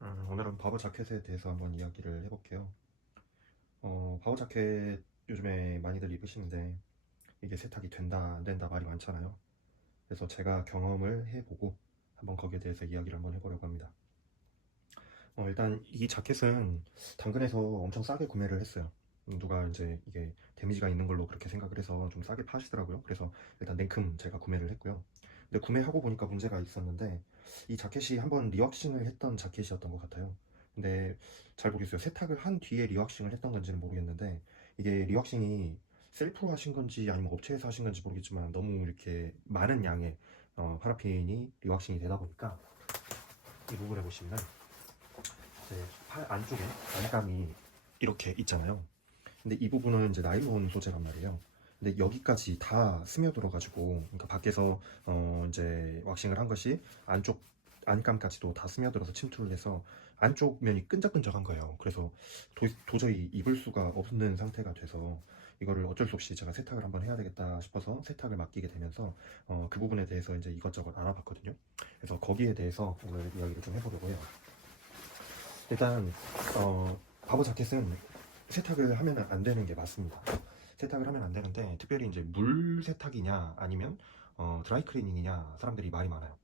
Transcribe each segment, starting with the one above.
오늘은 바보 자켓에 대해서 한번 이야기를 해볼게요. 바보 자켓 요즘에 많이들 입으시는데 이게 세탁이 된다 안 된다 말이 많잖아요. 그래서 제가 경험을 해보고 한번 거기에 대해서 이야기를 한번 해보려고 합니다. 일단 이 자켓은 당근에서 엄청 싸게 구매를 했어요. 누가 이제 이게 데미지가 있는 걸로 그렇게 생각을 해서 좀 싸게 파시더라고요. 그래서 일단 냉큼 제가 구매를 했고요. 근데 구매하고 보니까 문제가 있었는데 이 자켓이 한번 리왁싱을 했던 자켓이었던 것 같아요. 근데 잘 모르겠어요. 세탁을 한 뒤에 리왁싱을 했던 건지는 모르겠는데 이게 리왁싱이 셀프로 하신 건지 아니면 업체에서 하신 건지 모르겠지만 너무 이렇게 많은 양의 파라핀이 리왁싱이 되다 보니까 이 부분에 보시면 팔 안쪽에 안감이 이렇게 있잖아요. 근데 이 부분은 이제 나일론 소재란 말이에요. 근데 여기까지 다 스며들어가지고, 그러니까 밖에서 이제 왁싱을 한 것이 안쪽 안감까지도 다 스며들어서 침투를 해서 안쪽 면이 끈적끈적한 거예요. 그래서 도저히 입을 수가 없는 상태가 돼서 이거를 어쩔 수 없이 제가 세탁을 한번 해야 되겠다 싶어서 세탁을 맡기게 되면서 그 부분에 대해서 이제 이것저것 알아봤거든요. 그래서 거기에 대해서 오늘 이야기를 좀 해보려고 해요. 일단 바보 자켓은 세탁을 하면 안 되는 게 맞습니다. 세탁을 하면 안 되는데 특별히 이제 물 세탁이냐 아니면 드라이 클리닝이냐 사람들이 말이 많아요.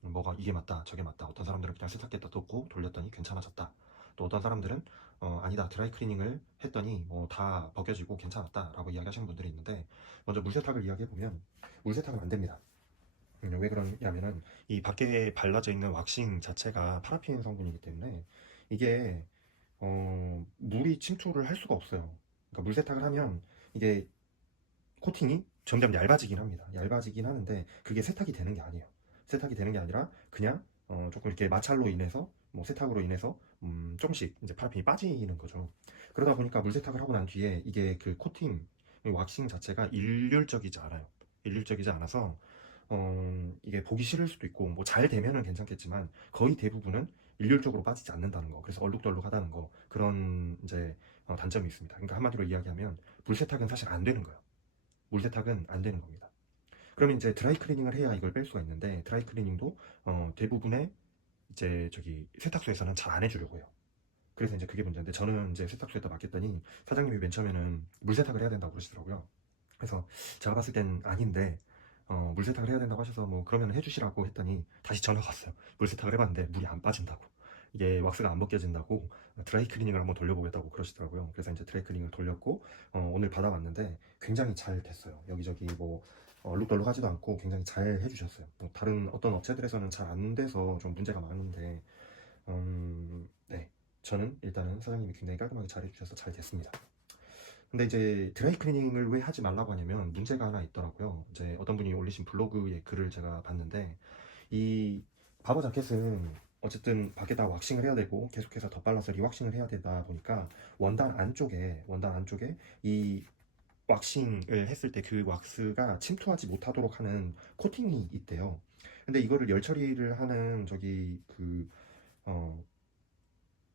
뭐가 이게 맞다 저게 맞다. 어떤 사람들은 그냥 세탁기에다 놓고 돌렸더니 괜찮아졌다. 또 어떤 사람들은 아니다 드라이 클리닝을 했더니 뭐 다 벗겨지고 괜찮았다 라고 이야기하시는 분들이 있는데, 먼저 물 세탁을 이야기해 보면 물 세탁은 안 됩니다. 왜 그러냐면은 이 밖에 발라져 있는 왁싱 자체가 파라핀 성분이기 때문에 이게 물이 침투를 할 수가 없어요. 그러니까 물 세탁을 하면 이게 코팅이 점점 얇아지긴 합니다. 얇아지긴 하는데 그게 세탁이 되는 게 아니에요. 세탁이 되는 게 아니라 그냥 조금 이렇게 마찰로 인해서 뭐 세탁으로 인해서 조금씩 이제 파라핀이 빠지는 거죠. 그러다 보니까 물 세탁을 하고 난 뒤에 이게 그 코팅, 이 왁싱 자체가 일률적이지 않아요. 일률적이지 않아서 이게 보기 싫을 수도 있고 뭐 잘 되면은 괜찮겠지만 거의 대부분은 일률적으로 빠지지 않는다는 거, 그래서 얼룩덜룩하다는 거, 그런 이제 단점이 있습니다. 그러니까 한마디로 이야기하면 물 세탁은 사실 안 되는 거예요. 물 세탁은 안 되는 겁니다. 그러면 이제 드라이 클리닝을 해야 이걸 뺄 수가 있는데 드라이 클리닝도 대부분의 이제 저기 세탁소에서는 잘 안 해주려고 해요. 그래서 이제 그게 문제인데, 저는 이제 세탁소에다 맡겼더니 사장님이 맨 처음에는 물 세탁을 해야 된다고 그러시더라고요. 그래서 제가 봤을 땐 아닌데 물 세탁을 해야 된다고 하셔서 뭐 그러면 해주시라고 했더니 다시 전화가 왔어요. 물 세탁을 해봤는데 물이 안 빠진다고, 이게 왁스가 안 벗겨진다고 드라이 클리닝을 한번 돌려보겠다고 그러시더라고요. 그래서 이제 드라이 클리닝을 돌렸고 오늘 받아왔는데 굉장히 잘 됐어요. 여기저기 뭐 얼룩덜룩하지도 않고 굉장히 잘 해주셨어요. 뭐 다른 어떤 업체들에서는 잘 안 돼서 좀 문제가 많은데 네, 저는 일단은 사장님이 굉장히 깔끔하게 잘 해주셔서 잘 됐습니다. 근데 이제 드라이 클리닝을 왜 하지 말라고 하냐면 문제가 하나 있더라고요. 이제 어떤 분이 올리신 블로그의 글을 제가 봤는데 이 바버 자켓은 어쨌든 밖에다 왁싱을 해야 되고 계속해서 덧발라서 리왁싱을 해야 되다 보니까 원단 안쪽에 이 왁싱을 했을 때 그 왁스가 침투하지 못하도록 하는 코팅이 있대요. 근데 이거를 열 처리를 하는 저기 어,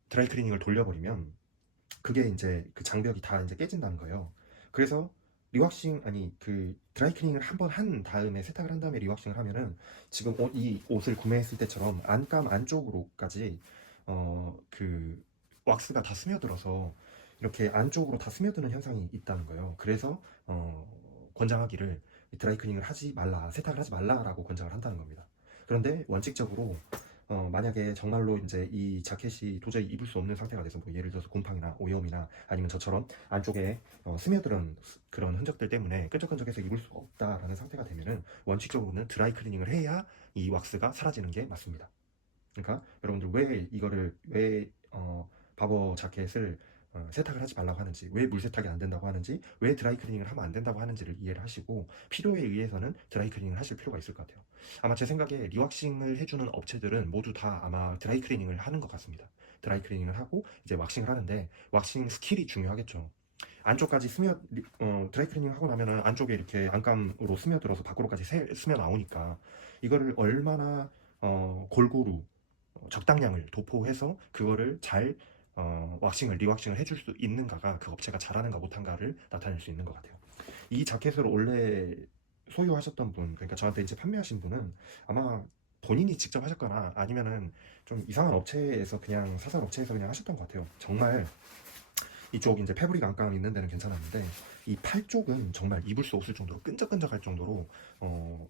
드라이 클리닝을 돌려버리면 그게 이제 그 장벽이 다 이제 깨진다는 거예요. 그래서 리왁싱 아니 그 드라이 클리닝을 한번 한 다음에 세탁을 한 다음에 리왁싱을 하면은 지금 이 옷을 구매했을 때처럼 안감 안쪽으로까지 그 왁스가 다 스며들어서 이렇게 안쪽으로 다 스며드는 현상이 있다는 거예요. 그래서 권장하기를 드라이 클리닝을 하지 말라, 세탁을 하지 말라라고 권장을 한다는 겁니다. 그런데 원칙적으로 만약에 정말로 이제 이 자켓이 도저히 입을 수 없는 상태가 돼서 뭐 예를 들어서 곰팡이나 오염이나 아니면 저처럼 안쪽에 스며드는 그런 흔적들 때문에 끈적끈적해서 입을 수가 없다라는 상태가 되면은 원칙적으로는 드라이 클리닝을 해야 이 왁스가 사라지는 게 맞습니다. 그러니까 여러분들 왜 이거를 왜 바버 자켓을 세탁을 하지 말라고 하는지, 왜 물 세탁이 안 된다고 하는지, 왜 드라이 클리닝을 하면 안 된다고 하는지를 이해를 하시고 필요에 의해서는 드라이 클리닝을 하실 필요가 있을 것 같아요. 아마 제 생각에 리왁싱을 해주는 업체들은 모두 다 아마 드라이 클리닝을 하는 것 같습니다. 드라이 클리닝을 하고 이제 왁싱을 하는데 왁싱 스킬이 중요하겠죠. 안쪽까지 드라이 클리닝 하고 나면은 안쪽에 이렇게 안감으로 스며들어서 밖으로까지 스며 나오니까 이거를 얼마나 골고루 적당량을 도포해서 그거를 잘 리왁싱을 해줄 수 있는가가 그 업체가 잘하는가 못한가를 나타낼 수 있는 것 같아요. 이 자켓을 원래 소유하셨던 분, 그러니까 저한테 이제 판매하신 분은 아마 본인이 직접 하셨거나 아니면은 좀 이상한 업체에서 그냥 사설 업체에서 그냥 하셨던 것 같아요. 정말 이쪽 이제 패브릭 안감 있는 데는 괜찮았는데 이 팔 쪽은 정말 입을 수 없을 정도로 끈적끈적할 정도로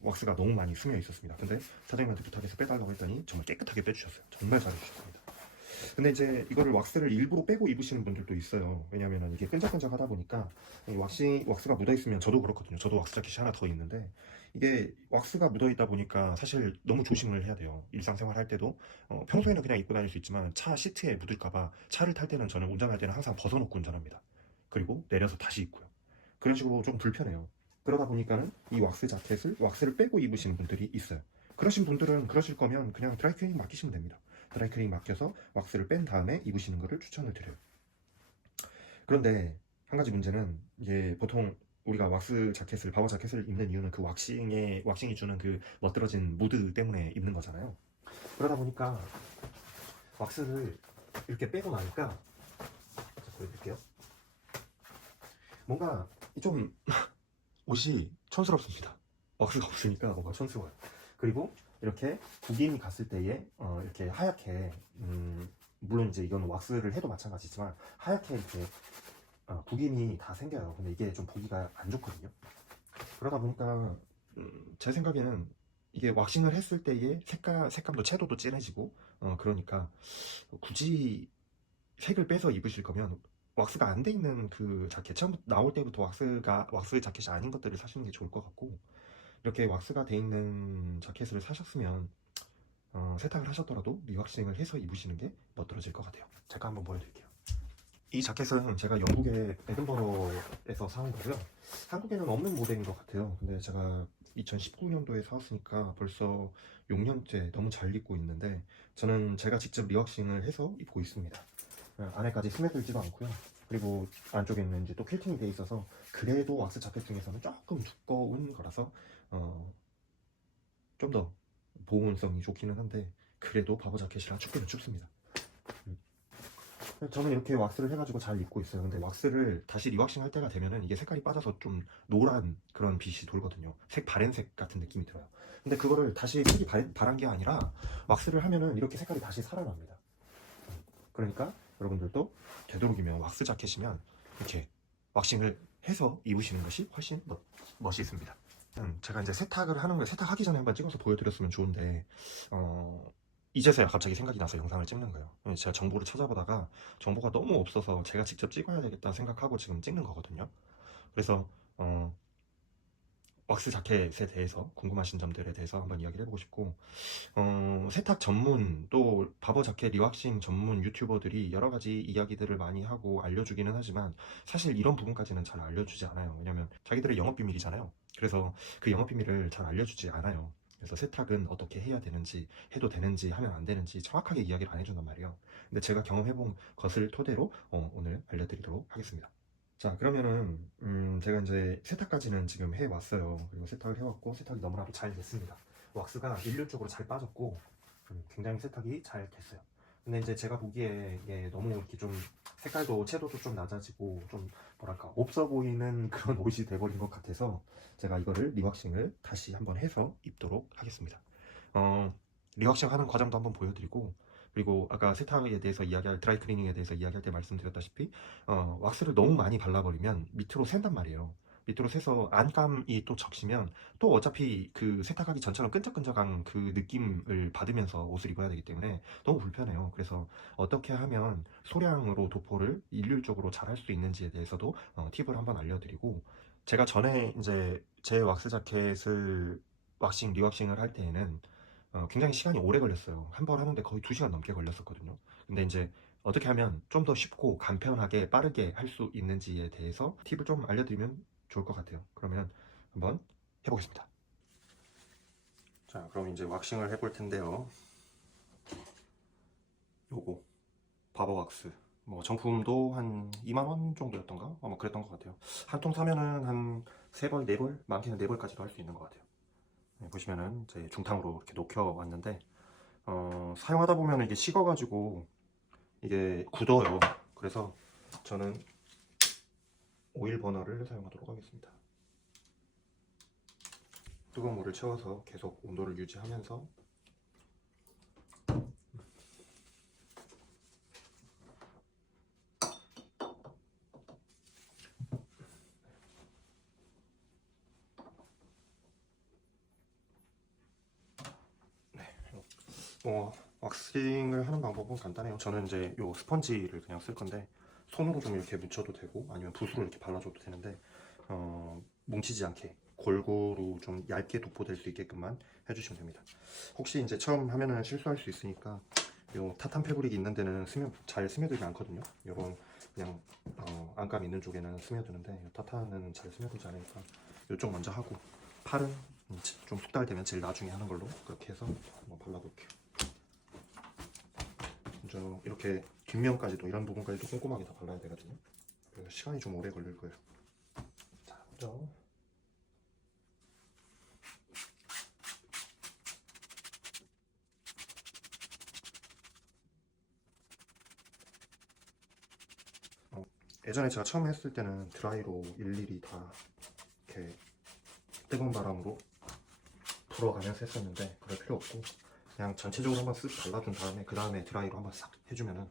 왁스가 너무 많이 스며 있었습니다. 근데 사장님한테 부탁해서 빼달라고 했더니 정말 깨끗하게 빼주셨어요. 정말 잘해주셨습니다. 근데 이제 이거를 왁스를 일부러 빼고 입으시는 분들도 있어요. 왜냐면은 이게 끈적끈적하다 보니까 이 왁스가 묻어 있으면 저도 그렇거든요. 저도 왁스 자켓이 하나 더 있는데 이게 왁스가 묻어 있다 보니까 사실 너무 조심을 해야 돼요. 일상생활 할 때도 평소에는 그냥 입고 다닐 수 있지만 차 시트에 묻을까봐 차를 탈 때는 저는 운전할 때는 항상 벗어놓고 운전합니다. 그리고 내려서 다시 입고요. 그런 식으로 좀 불편해요. 그러다 보니까는 이 왁스 자켓을 왁스를 빼고 입으시는 분들이 있어요. 그러신 분들은 그러실 거면 그냥 드라이클리닝 맡기시면 됩니다. 드라이클리닝 맡겨서 왁스를 뺀 다음에 입으시는 것을 추천을 드려요. 그런데 한 가지 문제는 이게 보통 우리가 왁스 자켓을 바버 자켓을 입는 이유는 그 왁싱이 주는 그 멋들어진 무드 때문에 입는 거잖아요. 그러다 보니까 왁스를 이렇게 빼고 나니까 제가 보여드릴게요. 뭔가 좀 옷이 촌스럽습니다. 왁스가 없으니까 뭔가 촌스러워요. 그리고 이렇게 구김이 갔을 때에 이렇게 하얗게 물론 이제 이건 왁스를 해도 마찬가지지만 하얗게 이렇게 구김이 다 생겨요. 근데 이게 좀 보기가 안 좋거든요. 그러다 보니까 제 생각에는 이게 왁싱을 했을 때의 색감도 채도도 진해지고 그러니까 굳이 색을 빼서 입으실 거면 왁스가 안 돼 있는 그 자켓 처음부터 나올 때부터 왁스 자켓이 아닌 것들을 사시는 게 좋을 것 같고 이렇게 왁스가 돼 있는 자켓을 사셨으면 세탁을 하셨더라도 리왁싱을 해서 입으시는 게 멋들어질 것 같아요. 제가 한번 보여드릴게요. 이 자켓은 제가 영국의 에든버러에서 사온 거고요. 한국에는 없는 모델인 것 같아요. 근데 제가 2019년도에 사왔으니까 벌써 6년째 너무 잘 입고 있는데 저는 제가 직접 리왁싱을 해서 입고 있습니다. 안에까지 스며들지도 않고요. 그리고 안쪽에는 이제 또 퀼팅이 돼 있어서 그래도 왁스 자켓 중에서는 조금 두꺼운 거라서 좀 더 보온성이 좋기는 한데 그래도 바보 자켓이라 춥기는 춥습니다. 저는 이렇게 왁스를 해가지고 잘 입고 있어요. 근데 왁스를 다시 리왁싱 할 때가 되면은 이게 색깔이 빠져서 좀 노란 그런 빛이 돌거든요. 색 바랜색 같은 느낌이 들어요. 근데 그거를 다시 색이 바란 게 아니라 왁스를 하면은 이렇게 색깔이 다시 살아납니다. 그러니까 여러분들도 되도록이면 왁스 자켓이면 이렇게 왁싱을 해서 입으시는 것이 훨씬 멋있습니다. 제가 이제 세탁하기 전에 한번 찍어서 보여드렸으면 좋은데 이제서야 갑자기 생각이 나서 영상을 찍는 거예요. 제가 정보를 찾아보다가 정보가 너무 없어서 제가 직접 찍어야 되겠다 생각하고 지금 찍는 거거든요. 그래서 왁스 자켓에 대해서 궁금하신 점들에 대해서 한번 이야기를 해보고 싶고 세탁 전문 또 바버 자켓 리왁싱 전문 유튜버들이 여러 가지 이야기들을 많이 하고 알려주기는 하지만 사실 이런 부분까지는 잘 알려주지 않아요. 왜냐면 자기들의 영업 비밀이잖아요. 그래서 그 영업 비밀을 잘 알려주지 않아요. 그래서 세탁은 어떻게 해야 되는지, 해도 되는지, 하면 안 되는지 정확하게 이야기를 안 해준단 말이에요. 근데 제가 경험해본 것을 토대로 오늘 알려드리도록 하겠습니다. 자, 그러면은 제가 이제 세탁까지는 지금 해왔어요. 그리고 세탁을 해왔고 세탁이 너무나도 잘 됐습니다. 왁스가 일률적으로 잘 빠졌고 굉장히 세탁이 잘 됐어요. 근데 이제 제가 보기에 이게 너무 이렇게 좀 색깔도 채도도 좀 낮아지고 좀 뭐랄까 없어 보이는 그런 옷이 돼버린 것 같아서 제가 이거를 리왁싱을 다시 한번 해서 입도록 하겠습니다. 리왁싱 하는 과정도 한번 보여드리고 그리고 아까 세탁에 대해서 드라이클리닝에 대해서 이야기할 때 말씀드렸다시피 왁스를 너무 많이 발라버리면 밑으로 샌단 말이에요. 밑으로 새서 안감이 또 적시면 또 어차피 그 세탁하기 전처럼 끈적끈적한 그 느낌을 받으면서 옷을 입어야 되기 때문에 너무 불편해요. 그래서 어떻게 하면 소량으로 도포를 일률적으로 잘 할 수 있는지에 대해서도 팁을 한번 알려드리고 제가 전에 이제 제 왁스 자켓을 리왁싱을 할 때에는 굉장히 시간이 오래 걸렸어요. 한 번 하는데 거의 2시간 넘게 걸렸었거든요. 근데 이제 어떻게 하면 좀 더 쉽고 간편하게 빠르게 할 수 있는지에 대해서 팁을 좀 알려드리면 좋을 것 같아요. 그러면 한번 해보겠습니다. 자, 그럼 이제 왁싱을 해볼 텐데요. 요거 바버 왁스 뭐 정품도 한 2만원 정도였던가? 아마 그랬던 것 같아요. 한 통 사면은 한 3벌, 4벌, 많게는 4벌까지도 할 수 있는 것 같아요. 네, 보시면은 제 중탕으로 이렇게 녹여 왔는데 사용하다 보면 이게 식어가지고 이게 굳어요. 그래서 저는 오일 버너를 사용하도록 하겠습니다. 뜨거운 물을 채워서 계속 온도를 유지하면서 왁싱을 하는 방법은 간단해요. 저는 이제 요 스펀지를 그냥 쓸 건데 손으로 좀 이렇게 묻혀도 되고 아니면 붓으로 이렇게 발라줘도 되는데 뭉치지 않게 골고루 좀 얇게 도포될 수 있게끔만 해주시면 됩니다. 혹시 이제 처음 하면은 실수할 수 있으니까 요 타탄 패브릭이 있는 데는 잘 스며들지 않거든요. 요런 그냥 안감 있는 쪽에는 스며드는데 요 타탄은 잘 스며들지 않으니까 요쪽 먼저 하고 팔은 좀 숙달되면 제일 나중에 하는 걸로 그렇게 해서 한번 발라볼게요. 먼저 이렇게 뒷면까지도 이런 부분까지도 꼼꼼하게 다 발라야 되거든요. 그래서 시간이 좀 오래 걸릴 거예요. 자, 먼저 예전에 제가 처음 했을 때는 드라이로 일일이 다 이렇게 뜨거운 바람으로 불어가면서 했었는데 그럴 필요 없고 그냥 전체적으로 한번 쓱 발라준 다음에 그 다음에 드라이로 한번 싹 해주면은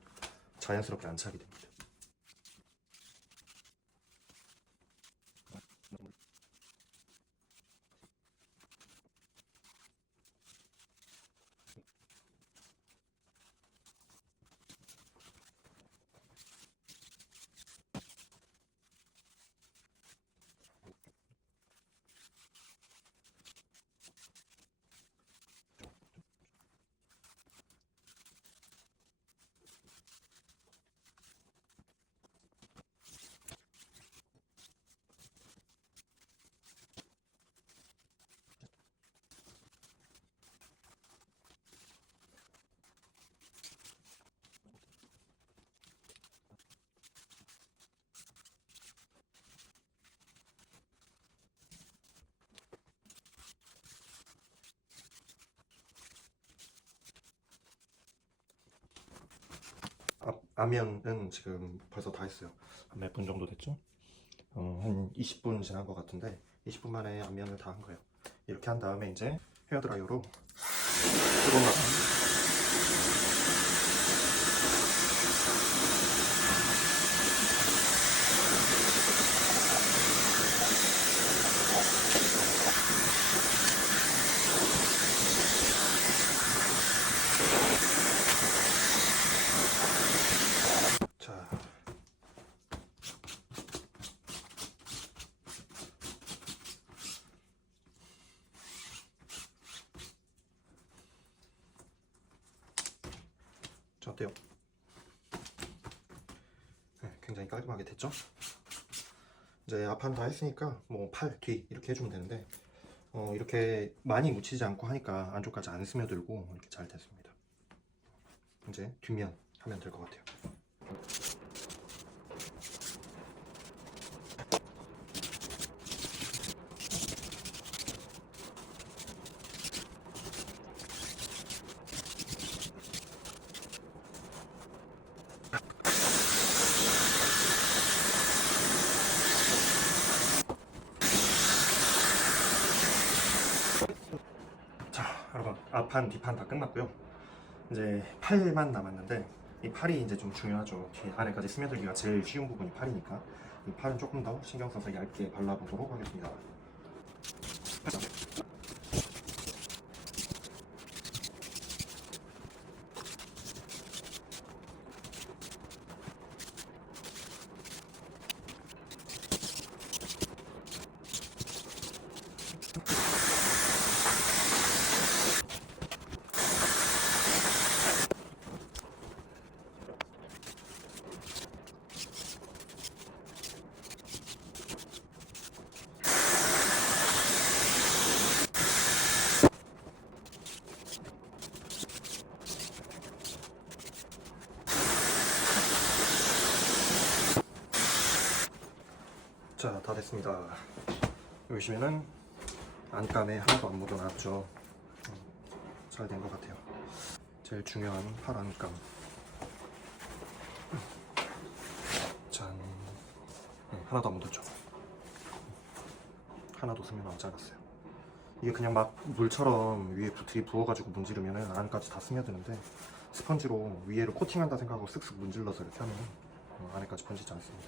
자연스럽게 안착이 됩니다. 앞면은 지금 벌써 다 했어요. 몇 분 정도 됐죠? 한 20분 지난 것 같은데 20분 만에 앞면을 다 한 거예요. 이렇게 한 다음에 이제 헤어드라이어로 뜨거운 바람 자 어때요? 네, 굉장히 깔끔하게 됐죠? 이제 앞판 다 했으니까 뭐 팔, 뒤 이렇게 해주면 되는데 이렇게 많이 묻히지 않고 하니까 안쪽까지 안 스며들고 이렇게 잘 됐습니다. 이제 뒷면 하면 될 것 같아요. 자, 여러분 앞판, 뒷판 다 끝났고요. 이제 팔만 남았는데 이 팔이 이제 좀 중요하죠. 뒤 안에까지 스며들기가 제일 쉬운 부분이 팔이니까 이 팔은 조금 더 신경 써서 얇게 발라보도록 하겠습니다. 자, 다 됐습니다. 여기 보시면은 안감에 하나도 안 묻어나왔죠. 잘 된 것 같아요. 제일 중요한 팔 안감. 짠. 하나도 안 묻었죠. 하나도 스며 나오지 않았어요. 이게 그냥 막 물처럼 위에 부틀이 부어가지고 문지르면은 안까지 다 스며드는데 스펀지로 위에를 코팅한다 생각하고 쓱쓱 문질러서 이렇게 하면 안에까지 번지지 않습니다.